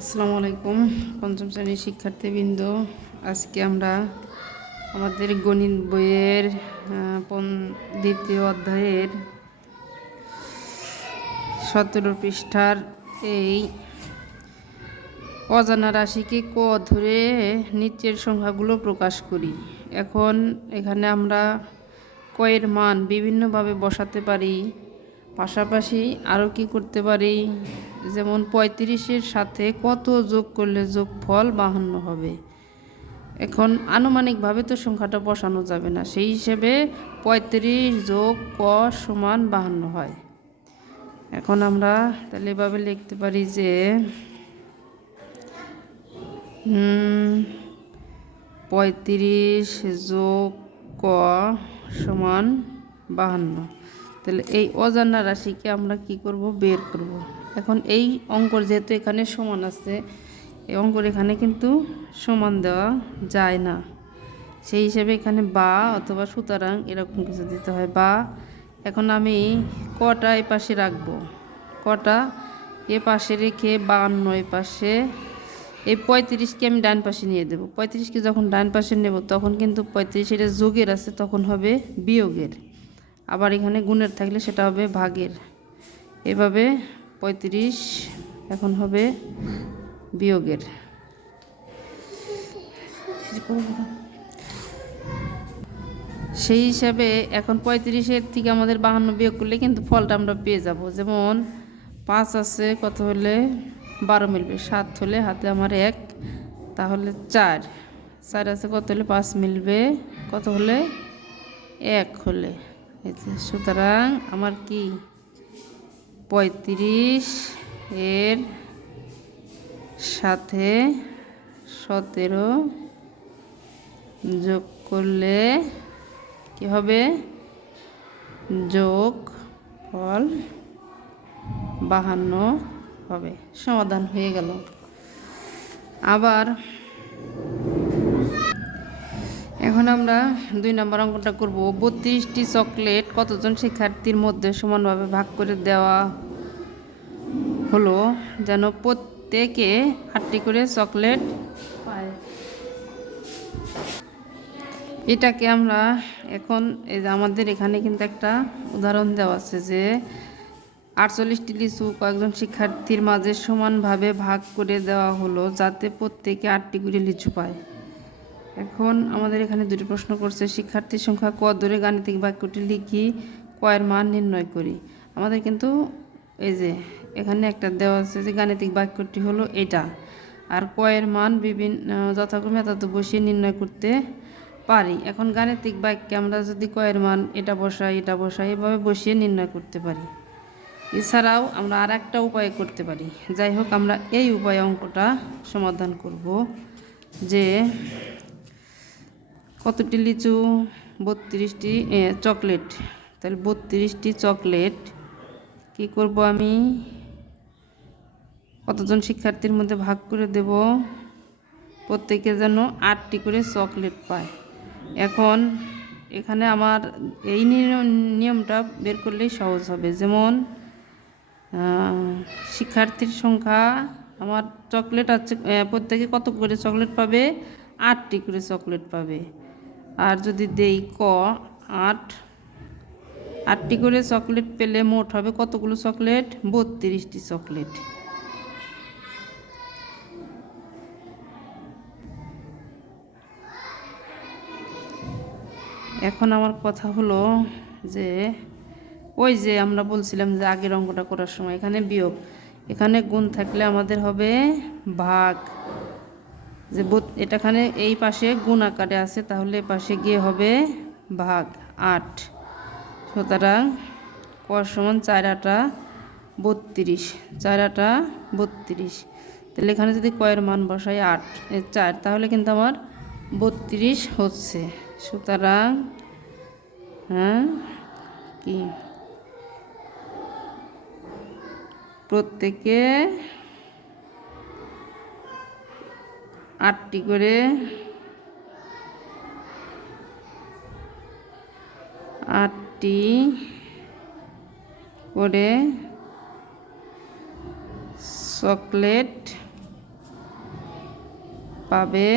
আসসালামু আলাইকুম পঞ্চম শ্রেণীর শিক্ষার্থীবৃন্দ। আজকে আমরা আমাদের গণিত বইয়ের দ্বিতীয় অধ্যায়ের 17 পৃষ্ঠার এই অজানা রাশিকে ক ধরে নিচের সংখ্যাগুলো প্রকাশ করি। এখন এখানে আমরা কয়ের মান বিভিন্নভাবে বসাতে পারি, পাশাপাশি আরও কি করতে পারি, যেমন 35-এর সাথে কত যোগ করলে যোগফল 52 হবে। এখন আনুমানিকভাবে তো সংখ্যাটা বসানো যাবে না, সেই হিসেবে 35 যোগ ক সমান 52 হয়। এখন আমরা তাহলে এভাবে লিখতে পারি যে 35 যোগ ক সমান 52। তাহলে এই অজানা রাশিকে আমরা কি করব, বের করব। এখন এই অঙ্কর যেহেতু এখানে সমান আছে, এই অঙ্কর এখানে কিন্তু সমান দেওয়া যায় না, সেই হিসেবে এখানে বা অথবা সুতরাং এরকম কিছু দিতে হয়। বা এখন আমি কটা এই পাশে রাখবো, কটা এ পাশে রেখে 52 এ পাশে, এই 35কে আমি ডান পাশে নিয়ে দেবো। 35কে যখন ডান পাশে নেব তখন কিন্তু 35 এটা যোগের আছে, তখন হবে বিয়োগের। আবার এখানে গুণের থাকলে সেটা হবে ভাগের। এভাবে 35 এখন হবে বিয়োগের। সেই হিসাবে এখন 35-এর থেকে আমাদের 52 বিয়োগ করলে কিন্তু ফলটা আমরা পেয়ে যাব। যেমন 5 আছে, কত হলে 12 মিলবে, 7 হলে হাতে আমার 1, তাহলে 4 আছে, কত হলে 5 মিলবে, কত হলে 1 হলে। সুতরাং আমার কি 35 এর সাথে 17 যোগ করলে কি হবে, যোগ ফল 52 হবে। সমাধান হয়ে গেল। আবার এখন আমরা 2 নম্বর অঙ্কটা করব। 32টি চকলেট কতজন শিক্ষার্থীর মধ্যে সমানভাবে ভাগ করে দেওয়া হলো যেন প্রত্যেকে 8টি করে চকলেট পায়। এটাকে আমরা এখন এই যে আমাদের এখানে কিন্তু একটা উদাহরণ দেওয়া আছে যে 48টি লিচু কয়েকজন শিক্ষার্থীর মাঝে সমানভাবে ভাগ করে দেওয়া হলো যাতে প্রত্যেকে 8টি করে লিচু পায়। এখন আমাদের এখানে দুটি প্রশ্ন করছে, শিক্ষার্থীর সংখ্যা ক ধরে গাণিতিক বাক্যটি লিখি, কয়ের মান নির্ণয় করি। আমাদের কিন্তু এই যে এখানে একটা দেওয়া আছে যে গাণিতিক বাক্যটি হলো এটা, আর কয়ের মান বিভিন্ন যথাক্রমে এত বসিয়ে নির্ণয় করতে পারি। এখন গাণিতিক বাক্যে আমরা যদি কয়ের মান এটা বসাই এভাবে বসিয়ে নির্ণয় করতে পারি। এছাড়াও আমরা আর একটা উপায় করতে পারি। যাই হোক, আমরা এই উপায়ে অঙ্কটা সমাধান করব যে কতটি লিচু, 32টি চকলেট, তাহলে 32টি চকলেট কি করব, আমি কতজন শিক্ষার্থীর মধ্যে ভাগ করে দেব, প্রত্যেকে যেন 8টি করে চকলেট পায়। এখন এখানে আমার এই নিয়মটা বের করলেই সহজ হবে। যেমন শিক্ষার্থীর সংখ্যা আমার চকলেট আছে, প্রত্যেকে কত করে চকলেট পাবে, 8টি করে চকলেট পাবে। আর যদি দেই ক 8টি করে চকলেট পেলে মোট হবে কতগুলো চকলেট, 32টি চকলেট। এখন আমার কথা হলো যে ওই যে আমরা বলছিলাম যে আগের অঙ্কটা করার সময় এখানে বিয়োগ, এখানে গুণ থাকলে আমাদের হবে ভাগ। যে এটাখানে এই পাশে গুণ আকারে আছে, তাহলে এ পাশে গিয়ে হবে ভাগ 8। সুতরাং ক সমান 4 8 32, 4 8 32। তাহলে এখানে যদি কয়ের মান বসাই 4, তাহলে কিন্তু আমার 32 হচ্ছে। সুতরাং কি প্রত্যেকে 8টি করে চকলেট পাবে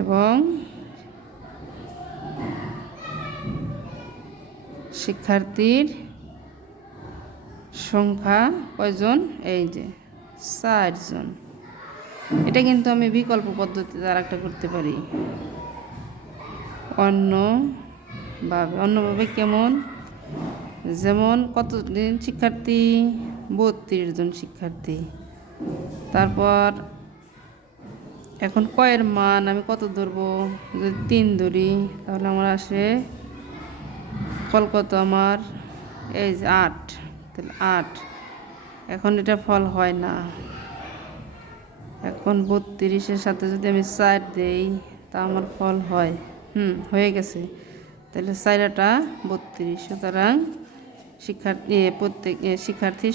এবং শিক্ষার্থীর সংখ্যা কয়জন? এই যে 4 জন। এটা কিন্তু আমি বিকল্প পদ্ধতিতে আর একটা করতে পারি, অন্যভাবে কেমন? যেমন কতদিন শিক্ষার্থী? 32 জন শিক্ষার্থী। তারপর এখন কয়ের মান আমি কত ধরবো? যদি 3 ধরি তাহলে আমার আসে ফল কত আমার? এই যে 8, তাহলে 8। এখন এটা ফল হয় না। এখন 32-এর সাথে যদি আমি 4 দেই তা আমার ফল হয়। হয়ে গেছে। তাহলে 4টা 32। সুতরাং শিক্ষার্থীর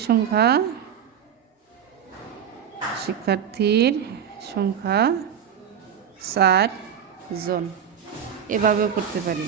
সংখ্যা 4 জন। এভাবেও করতে পারি।